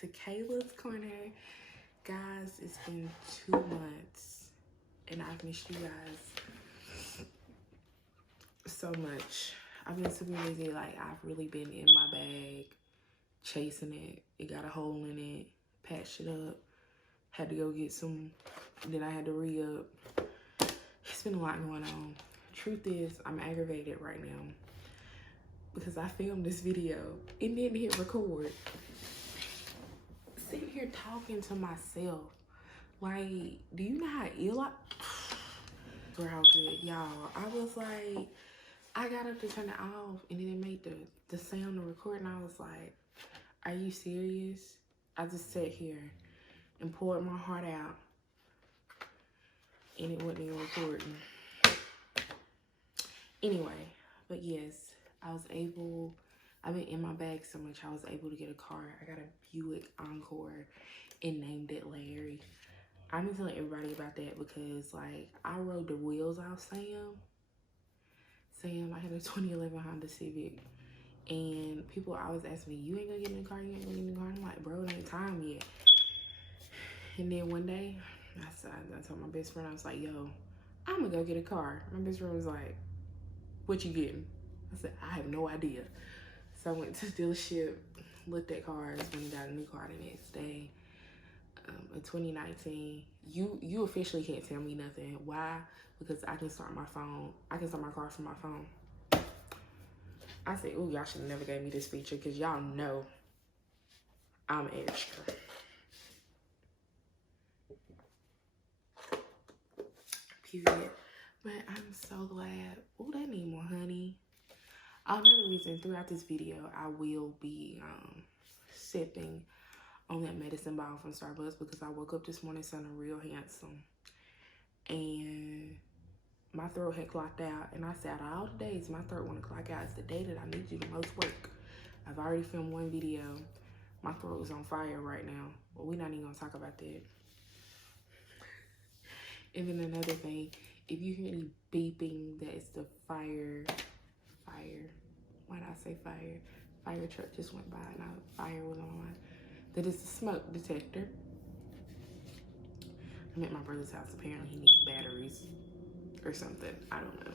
to Kayla's Corner. Guys, it's been 2 months and I've missed you guys so much. I've been super busy. Like, I've really been in my bag, chasing it. It got a hole in it, patched it up, had to go get some, then I had to re-up. It's been a lot going on. Truth is, I'm aggravated right now because I filmed this video and didn't hit record. Sitting here talking to myself. Like, do you know how ill I... Girl, good, y'all. I was like, I got up to turn it off and then it made the sound to record and I was like, are you serious? I just sat here and poured my heart out and it wasn't even recording. Anyway, but yes, I've been in my bag so much, I was able to get a car. I got a Buick Encore and named it Larry. I've been telling everybody about that because, like, I rode the wheels off Sam. I had a 2011 Honda Civic. And people always ask me, you ain't gonna get in the car, you ain't gonna get in the car. I'm like, bro, it ain't time yet. And then one day, I told my best friend, I was like, yo, I'm gonna go get a car. My best friend was like, what you getting? I said, I have no idea. So I went to the dealership, looked at cars, went and got a new car the next day. In 2019, you officially can't tell me nothing. Why? Because I can start my phone. I can start my car from my phone. I said, ooh, y'all should have never gave me this feature because y'all know I'm extra. Period. But I'm so glad. Ooh, they need more honey. Another reason, throughout this video, I will be sipping on that medicine bottle from Starbucks because I woke up this morning sounding real handsome. And my throat had clocked out. And I said, out of all the days my throat want to clock out, it's the day that I need you the most work. I've already filmed one video. My throat is on fire right now. But we're not even going to talk about that. And then another thing, if you hear any beeping, that is the fire. Why did I say fire? Fire truck just went by and fire was on. That is the smoke detector. I'm at my brother's house. Apparently he needs batteries or something. I don't know.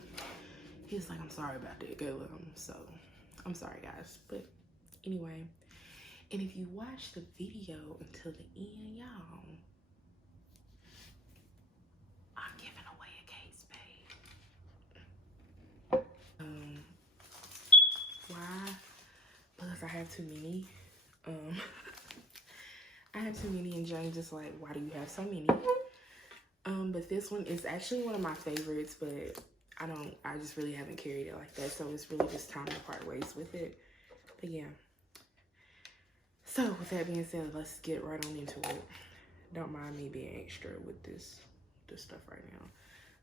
He was like, I'm sorry about that, Kayla. So I'm sorry, guys. But anyway, and if you watch the video until the end, y'all, I'm giving away a case, babe. Why? Because I have too many. I have too many, and James is like, why do you have so many? But this one is actually one of my favorites, but I just really haven't carried it like that, so it's really just time to part ways with it. But yeah. So with that being said, let's get right on into it. Don't mind me being extra with this stuff right now.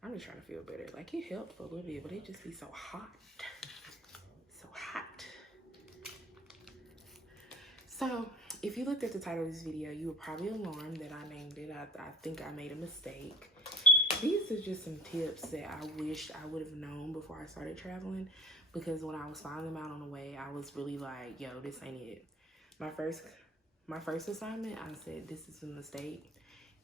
I'm just trying to feel better. Like, it helped for a little bit, but it just be so hot. So hot. So, if you looked at the title of this video, you were probably alarmed that I named it. I think I made a mistake. These are just some tips that I wish I would have known before I started traveling, because when I was finding them out on the way, I was really like, yo, this ain't it. My first assignment, I said, this is a mistake,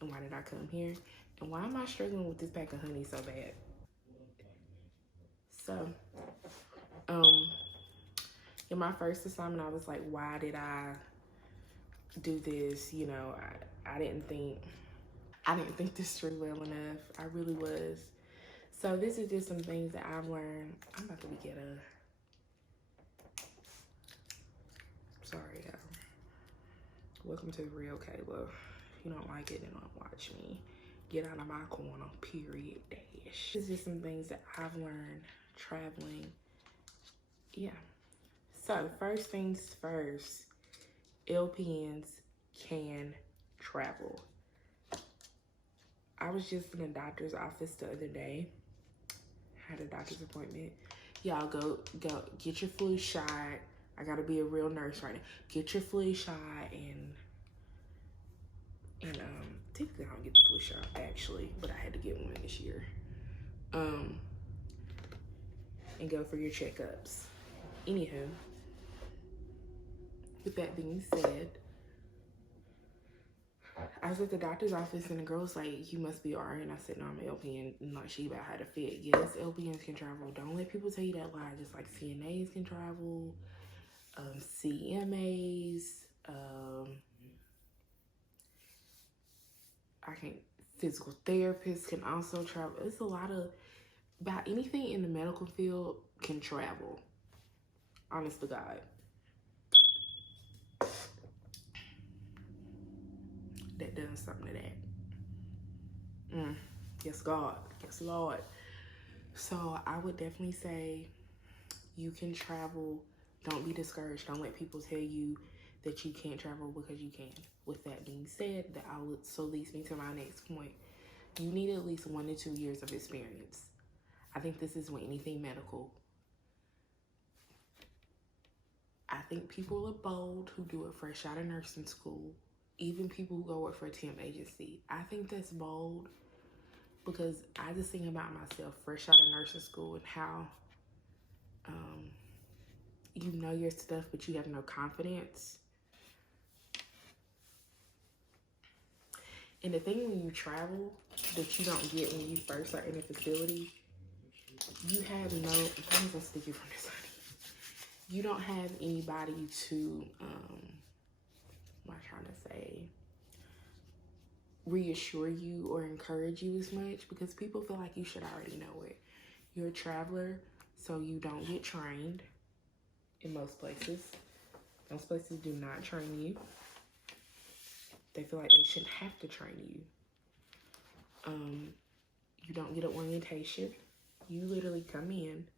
and why did I come here? And why am I struggling with this pack of honey so bad? So, in my first assignment, I was like, why did I do this? You know, I didn't think this through well enough. I really was. So this is just some things that I've learned. I'm about to be ghetto. Sorry, y'all. Welcome to the real Kayla. If you don't like it, then don't watch me. Get out of my corner, period, dash. This is just some things that I've learned traveling. Yeah. So first things first, LPNs can travel. I was just in a doctor's office the other day. Had a doctor's appointment. Y'all go get your flu shot. I gotta be a real nurse right now. Get your flu shot and typically I don't get the flu shot actually, but I had to get one this year. And go for your Anywho, with that being said, I was at the doctor's office and the girl was like, "You must be RN." I said, "No, I'm LPN." And like, she about how to fit. Yes, LPNs can travel. Don't let people tell you that lie. Just like CNAs can travel, CMAs, I can't. Physical therapists can also travel. It's a lot of about anything in the medical field can travel. Honest to God. That does something to that. Yes, God. Yes, Lord. So I would definitely say you can travel. Don't be discouraged. Don't let people tell you that you can't travel because you can. With that being said, so leads me to my next point. You need at least 1 to 2 years of experience. I think this is with anything medical. I think people are bold who do it fresh out of nursing school. Even people who go work for a temp agency. I think that's bold because I just think about myself fresh out of nursing school and how you know your stuff, but you have no confidence. And the thing when you travel that you don't get when you first are in a facility, you have no, I'm gonna stick it from this side. You don't have anybody to, what I'm trying to say, reassure you or encourage you as much because people feel like you should already know it. You're a traveler, so you don't get trained in most places. Most places do not train you. They feel like they shouldn't have to train you. You don't get an orientation. You literally come in.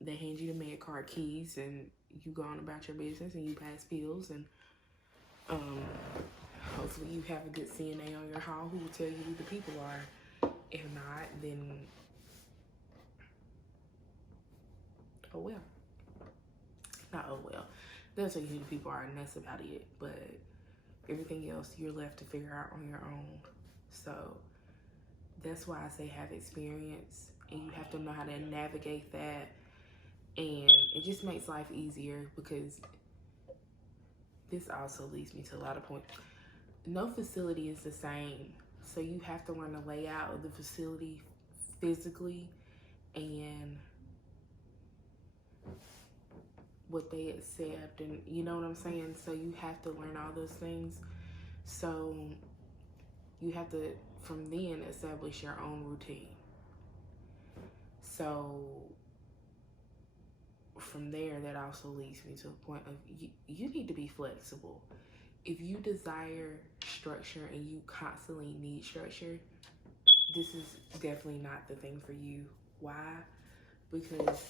They hand you the med card keys and you go on about your business and you pass pills and hopefully you have a good CNA on your hall who will tell you who the people are. If not, then oh well. Not oh well. They'll tell you who the people are and that's about it. But everything else you're left to figure out on your own. So that's why I say have experience and you have to know how to navigate that. And it just makes life easier because this also leads me to a lot of points. No facility is the same. So you have to learn the layout of the facility physically and what they accept and you know what I'm saying? So you have to learn all those things. So you have to, from then, establish your own routine. So from there, that also leads me to a point of you need to be flexible. If you desire structure and you constantly need structure, this is definitely not the thing for you. Why? Because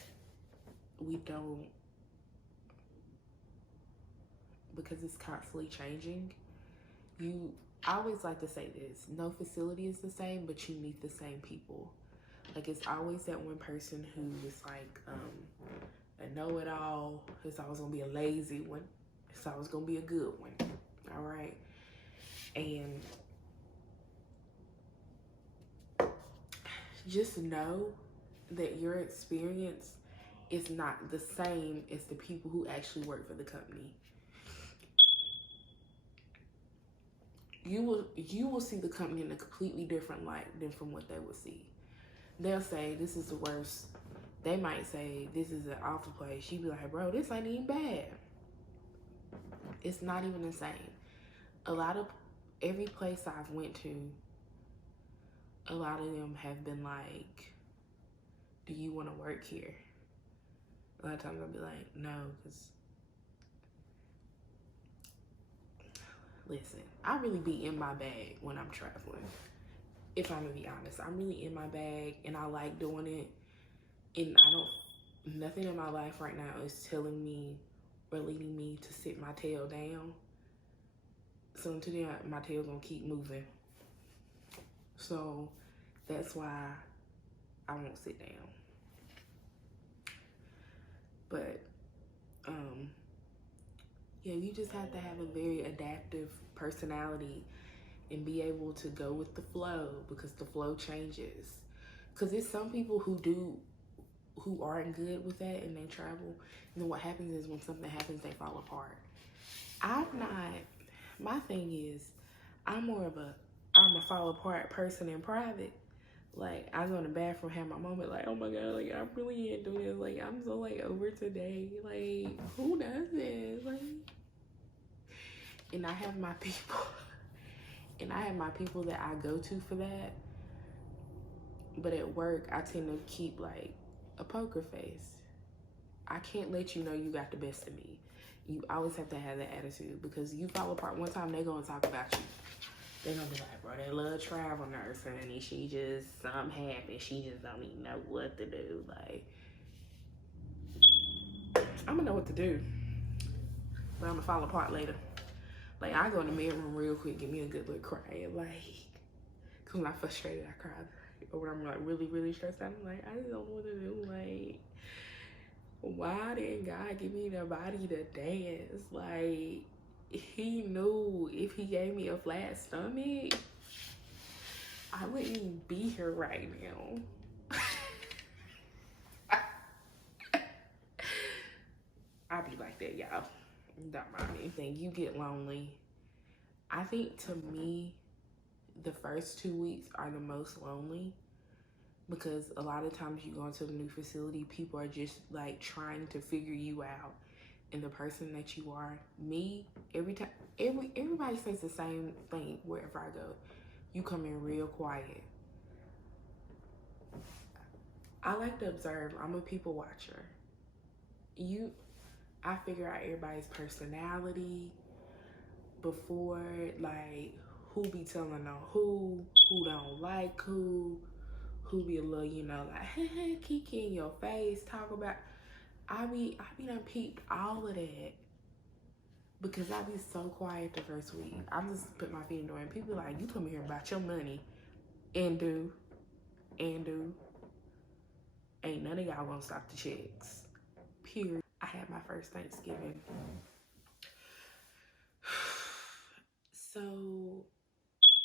because it's constantly changing. I always like to say this, no facility is the same, but you meet the same people. Like it's always that one person who is like a know-it-all. It's always gonna be a lazy one. It's always gonna be a good one. All right. And just know that your experience is not the same as the people who actually work for the company. You will see the company in a completely different light than from what they will see. They'll say this is the worst. They might say this is an awful place. You be like, bro, this ain't even bad. It's not even the same. Every place I've went to, a lot of them have been like, do you want to work here? A lot of times I'll be like, no, because listen, I really be in my bag when I'm traveling. If I'm gonna be honest, I'm really in my bag and I like doing it. And nothing in my life right now is telling me or leading me to sit my tail down. So until then, my tail's gonna keep moving. So that's why I won't sit down. But yeah, you just have to have a very adaptive personality and be able to go with the flow because the flow changes. Because there's some people who aren't good with that and they travel. And then what happens is when something happens, they fall apart. my thing is, I'm a fall apart person in private. Like, I go in the bathroom, have my moment, like, oh my god, like, I really ain't doing this. Like, I'm so, like, over today. Like, who does this? Like, and I have my people, and I have my people that I go to for that. But at work, I tend to keep, like, a poker face. I can't let you know you got the best of me. You always have to have that attitude, because you fall apart one time, they're going to talk about you. They're gonna be like, bro, that little travel nurse, honey, she just, something happened. She just don't even know what to do. Like, I'm gonna know what to do, but I'm gonna fall apart later. Like, I go in the mirror room real quick, give me a good little cry. Like, cause when I'm frustrated, I cry. Or when I'm like really, really stressed out, I'm like, I just don't know what to do. Like, why didn't God give me the body to dance? Like, he knew if he gave me a flat stomach, I wouldn't even be here right now. I be like that, y'all. Don't mind me. Then you get lonely. I think, to me, the first 2 weeks are the most lonely, because a lot of times you go into a new facility, people are just like trying to figure you out and the person that you are. Me, everybody says the same thing wherever I go. You come in real quiet. I like to observe. I'm a people watcher. I figure out everybody's personality before, like, who be telling on who don't like who be a little, you know, like, kiki in your face, talk about. I be done peeped all of that, because I be so quiet the first week. I just put my feet in the door, and people like, you come here about your money, and do. Ain't none of y'all gonna stop the checks. Period. I had my first Thanksgiving. So,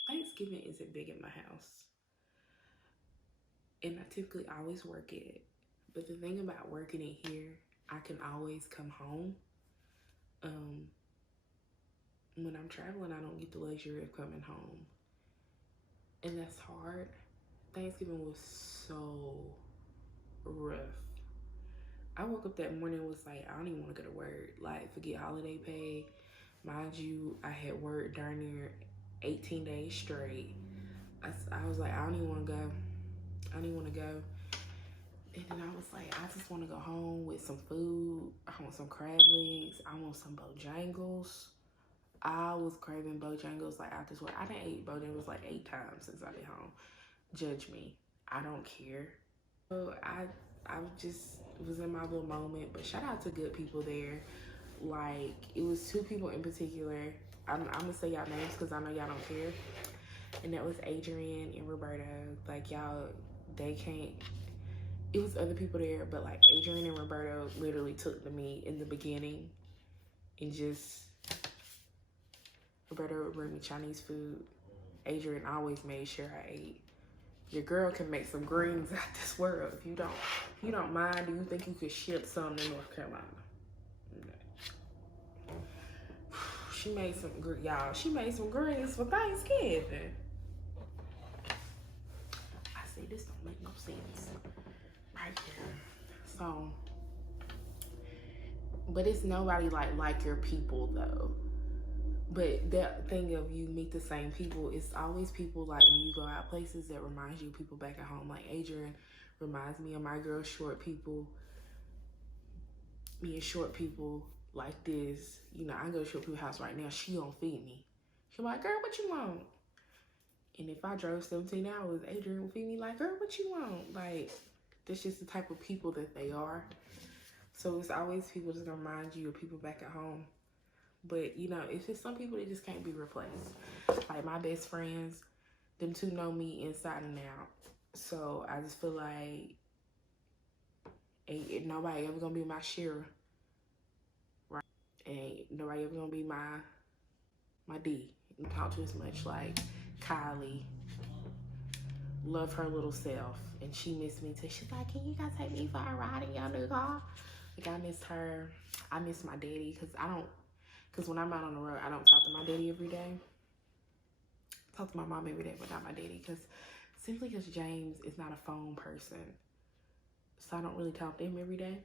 Thanksgiving isn't big in my house. And I typically always work it. But the thing about working it here, I can always come home. When I'm traveling, I don't get the luxury of coming home. And that's hard. Thanksgiving was so rough. I woke up that morning and was like, I don't even want to go to work. Like, forget holiday pay. Mind you, I had worked darn near 18 days straight. I was like, I don't even want to go. I don't even want to go. And then I was like, I just want to go home with some food. I want some crab legs. I want some Bojangles. I was craving Bojangles like after work. I done ate Bojangles like 8 times since I've been home. Judge me. I don't care. So I just was in my little moment. But shout out to good people there. Like, it was 2 people in particular. I'm gonna say y'all names because I know y'all don't care. And that was Adrian and Roberta. Like, y'all, they can't. It was other people there, but like Adrian and Roberta literally took to me in the beginning, and just, Roberta would bring me Chinese food. Adrian always made sure I ate. Your girl can make some greens out this world. If you don't mind, do you think you could ship some to North Carolina? No. She made some greens for Thanksgiving. I say this don't make no sense. Right here. So, but it's nobody like your people though. But that thing of you meet the same people, it's always people like when you go out places that reminds you of people back at home. Like Adrian reminds me of my girl short people. Me and short people like this. You know, I go to short people's house right now, she don't feed me. She like, girl, what you want? And if I drove 17 hours, Adrian will feed me like, girl, what you want? Like, that's just the type of people that they are. So it's always people that's gonna remind you of people back at home. But, you know, it's just some people that just can't be replaced. Like, my best friends, them 2 know me inside and out. So I just feel like ain't nobody ever gonna be my Shira. Right? Ain't nobody ever gonna be my D. And talk to as much. Like Kylie, love her little self. And she missed me too. She's like, can you guys take me for a ride in your new car? Like, I miss her. I miss my daddy, because Because when I'm out on the road, I don't talk to my daddy every day. I talk to my mom every day, but not my daddy. Simply because James is not a phone person. So I don't really talk to him every day.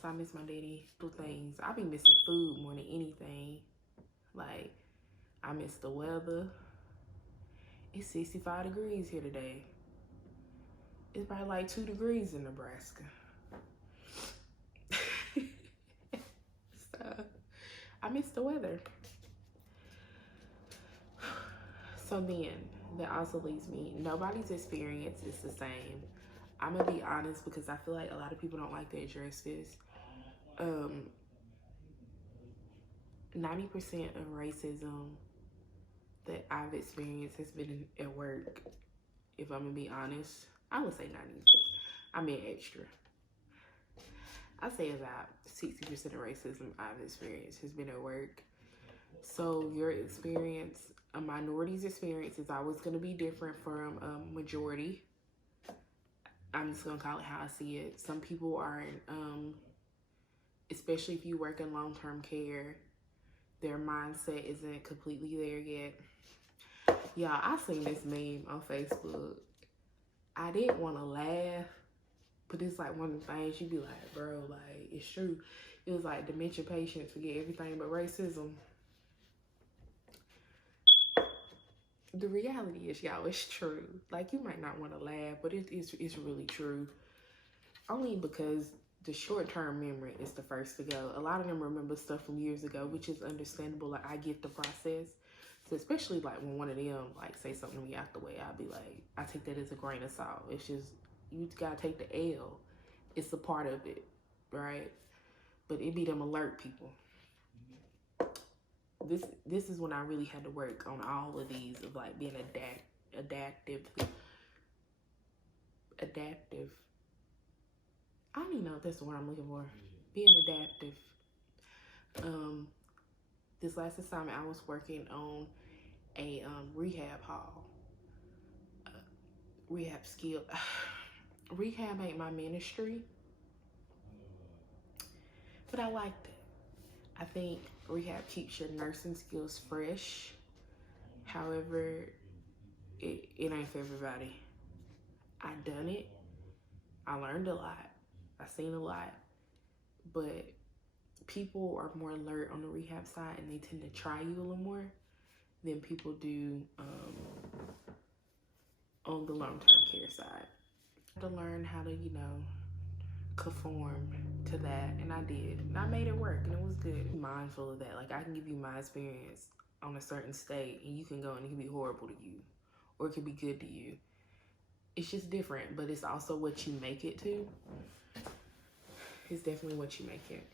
So I miss my daddy. Little things. I be missing food more than anything. Like, I miss the weather. It's 65 degrees here today. It's probably like 2 degrees in Nebraska. So, I miss the weather. So then, that also leaves me, nobody's experience is the same. I'm gonna be honest because I feel like a lot of people don't like to address this. 90% of racism that I've experienced has been at work. If I'm gonna be honest, I would say 90. I mean extra. I say about 60% of racism I've experienced has been at work. So your experience, a minority's experience, is always going to be different from a majority. I'm just going to call it how I see it. Some people aren't, especially if you work in long-term care, their mindset isn't completely there yet. Y'all, I seen this meme on Facebook. I didn't want to laugh, but it's like one of the things you be like, bro, like, it's true. It was like dementia patients forget everything but racism. The reality is, y'all, it's true. Like, you might not want to laugh, but it's really true. Only because the short-term memory is the first to go. A lot of them remember stuff from years ago, which is understandable. Like, I get the process. So especially like when one of them like say something to me out the way, I'll be like, I take that as a grain of salt. It's just, you gotta take the L. It's a part of it, right? But it be them alert people. This is when I really had to work on all of these of like being adaptive. I don't even know if that's the word I'm looking for. Being adaptive. This last assignment I was working on a rehab hall. Rehab skill. Rehab ain't my ministry, but I liked it. I think rehab keeps your nursing skills fresh. However, it ain't for everybody. I done it. I learned a lot. I seen a lot. But people are more alert on the rehab side and they tend to try you a little more than people do on the long-term care side. I had to learn how to, conform to that, and I did. And I made it work, and it was good. Be mindful of that. Like, I can give you my experience on a certain state, and you can go and it can be horrible to you, or it can be good to you. It's just different, but it's also what you make it to. It's definitely what you make it.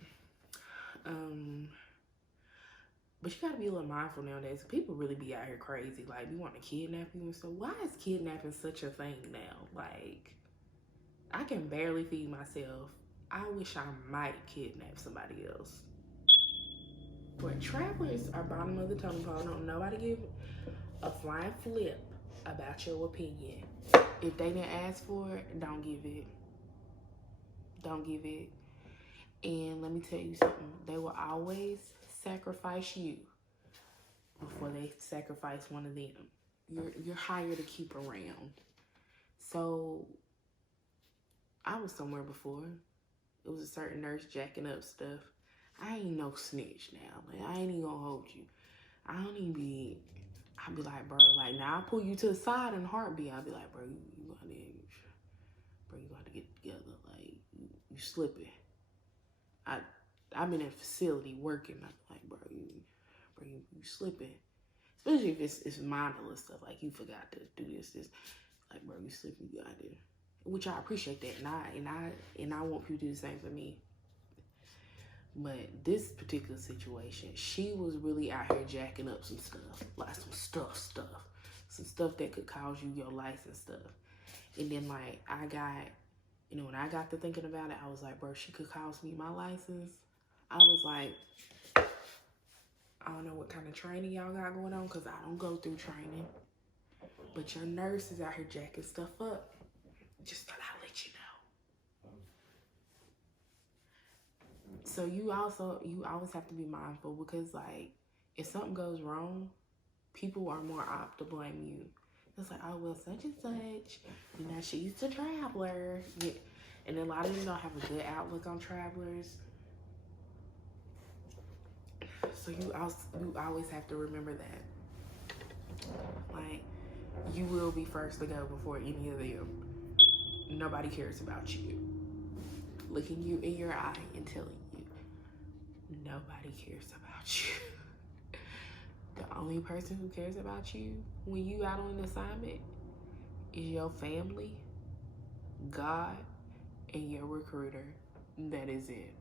But you gotta be a little mindful nowadays. People really be out here crazy. Like, we want to kidnap you and stuff. Why is kidnapping such a thing now? Like, I can barely feed myself. I wish I might kidnap somebody else. But travelers are bottom of the totem pole. Don't nobody give a flying flip about your opinion. If they didn't ask for it, don't give it. Don't give it. And let me tell you something. They will always sacrifice you before they sacrifice one of them. You're hired to keep around. So I was somewhere before. It was a certain nurse jacking up stuff. I ain't no snitch now. Like, I ain't even gonna hold you. I don't even be, I'll be like, bro, like, now I'll pull you to the side in a heartbeat. I'll be like, bro, you got to get it together. Like, you slipping. I've been in a facility working. I'm like, bro, you slipping. Especially if it's mindless stuff. Like, you forgot to do this. Like, bro, you slipping, you got it. Which I appreciate that, and I want people to do the same for me. But this particular situation, she was really out here jacking up some stuff, like some stuff that could cause you your license stuff. And then like when I got to thinking about it, I was like, bro, she could cost me my license. I was like, I don't know what kind of training y'all got going on, because I don't go through training. But your nurse is out here jacking stuff up. Just thought I'd let you So you always have to be mindful, because like if something goes wrong, people are more apt to blame you. It's like, oh well, such and such, you know, she's a traveler. Yeah. And a lot of them don't have a good outlook on travelers. So you always have to remember that. Like, you will be first to go before any of them. Nobody cares about you. Looking you in your eye and telling you, nobody cares about you. The only person who cares about you when you out on an assignment is your family, God, and your recruiter. That is it.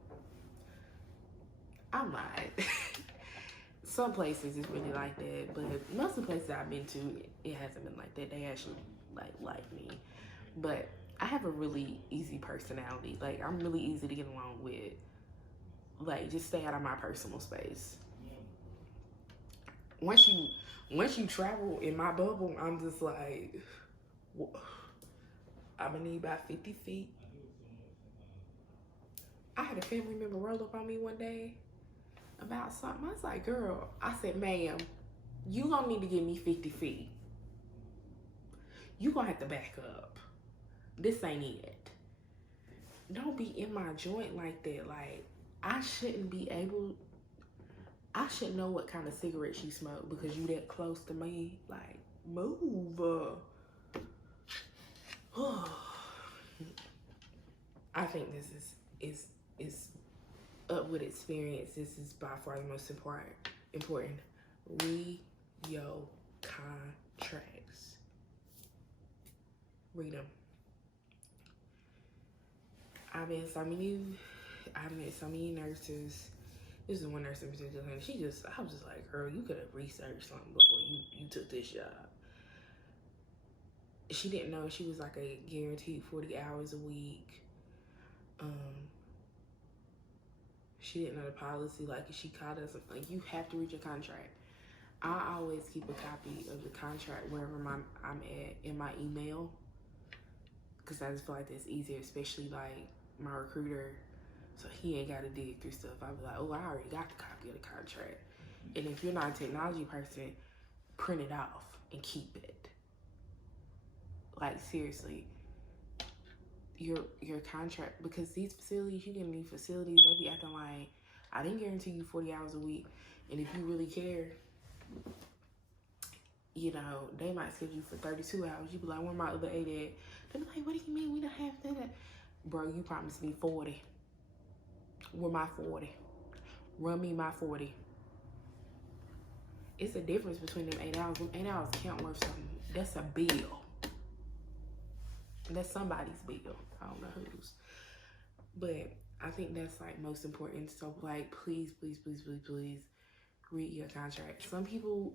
I'm not. Some places it's really like that, but most of the places I've been to, it hasn't been like that. They actually like me. But I have a really easy personality. Like, I'm really easy to get along with. Like, just stay out of my personal space. Once you travel in my bubble, I'm just like, I'm gonna need about 50 feet. I had a family member roll up on me one day about something. I was like, girl, I said, ma'am, you gonna need to give me 50 feet. You gonna have to back up. This ain't it. Don't be in my joint like that. Like, I shouldn't know what kind of cigarettes you smoke because you that close to me. Like, move. I think this is up with experience. This is by far the most important. Read your contracts. Read them. I've met so many nurses. This is one nurse in particular, and I was just like, girl, you could have researched something before you took this job. She didn't know she was like a guaranteed 40 hours a week. She didn't know the policy. Like, she called us, like, you have to read your contract. I always keep a copy of the contract wherever I'm at in my email, because I just feel like that's easier, especially like my recruiter, so he ain't got to dig through stuff. I'll be like, oh, I already got the copy of the contract. And if you're not a technology person, print it off and keep it. Like, seriously, your contract, because these facilities, you get these facilities, they be acting like, I didn't guarantee you 40 hours a week, and if you really care, you know, they might schedule you for 32 hours. You be like, where my other 8 at? They be like, what do you mean we don't have that? Bro, you promised me 40. Where my 40? Run me my 40. It's a difference between them 8 hours. Them 8 hours count worth something. That's a bill. That's somebody's bill. I don't know whose. But I think that's like most important. So like, please read your contract. Some people,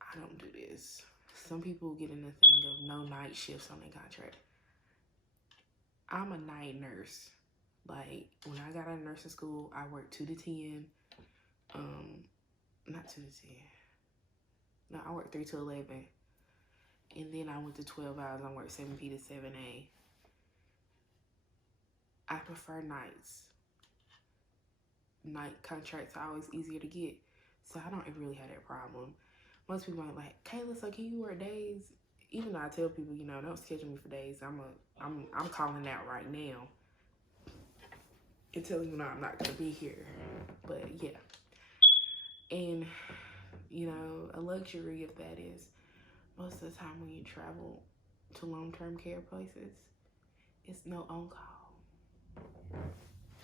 I don't do this. Some people get in the thing of no night shifts on their contract. I'm a night nurse. Like, when I got out of nursing school, I worked 2 to 10. Not 2 to 10. No, I worked 3 to 11. And then I went to 12 hours. I worked 7 P to 7 A. I prefer nights. Night contracts are always easier to get, so I don't really have that problem. Most people are like, Kayla, so can you work days? Even though I tell people, you know, don't schedule me for days. I'm calling out right now and telling you, no, I'm not gonna be here. But yeah, and you know, a luxury of that is most of the time when you travel to long-term care places, it's no on-call.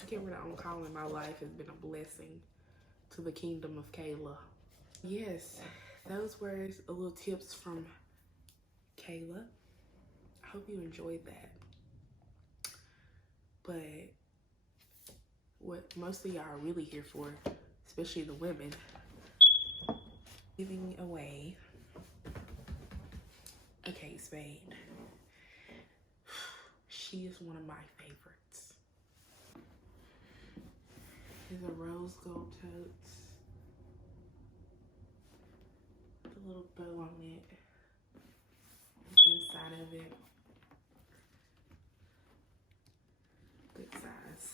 Getting rid of on-call in my life has been a blessing to the kingdom of Kayla. Yes, those were a little tips from Kayla. I hope you enjoyed that. But what most of y'all are really here for, especially the women, giving away a Kate Spade. She is one of my favorites. There's a rose gold totes. The little bow on it. Inside of it. Good size.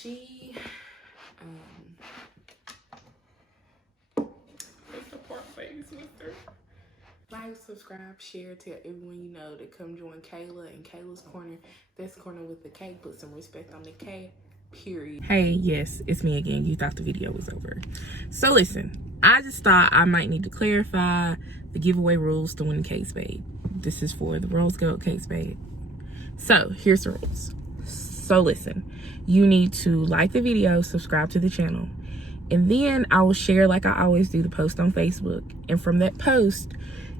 She, what's the part face, mister? Like, subscribe, share, tell everyone you know to come join Kayla and Kayla's Corner. That's Corner with the K. Put some respect on the K, period. Hey, yes, it's me again. You thought the video was over. So listen, I just thought I might need to clarify the giveaway rules to win Kate Spade. This is for the Rose Gold Kate Spade. So here's the rules. So listen, you need to like the video, subscribe to the channel, and then I will share, like I always do, the post on Facebook. And from that post,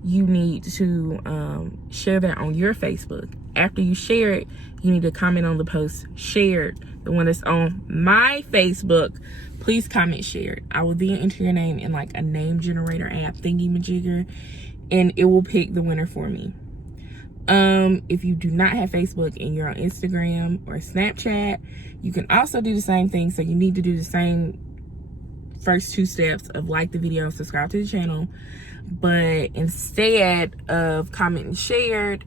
you need to share that on your Facebook. After you share it, you need to comment on the post shared, the one that's on my Facebook. Please comment shared. I will then enter your name in like a name generator app thingy majigger, and it will pick the winner for me. If you do not have Facebook and you're on Instagram or Snapchat, you can also do the same thing. So you need to do the same first two steps of like the video, subscribe to the channel. But instead of comment and shared,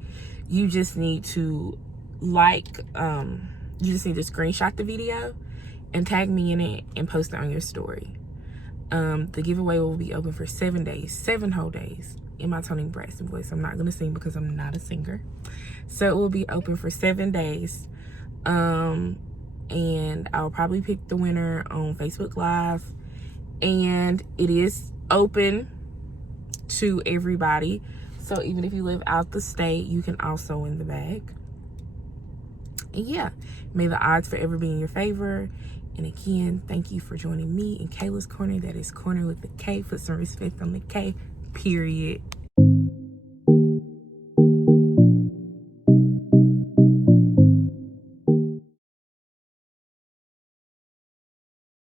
you just need to screenshot the video and tag me in it and post it on your story. The giveaway will be open for 7 days, 7 whole days, in my Toni Braxton voice. I'm not gonna sing because I'm not a singer. So it will be open for 7 days. And I'll probably pick the winner on Facebook Live. And it is open to everybody. So even if you live out the state, you can also win the bag. And yeah, may the odds forever be in your favor. And again, thank you for joining me in Kayla's Corner. That is Corner with the K. Put some respect on the K, period.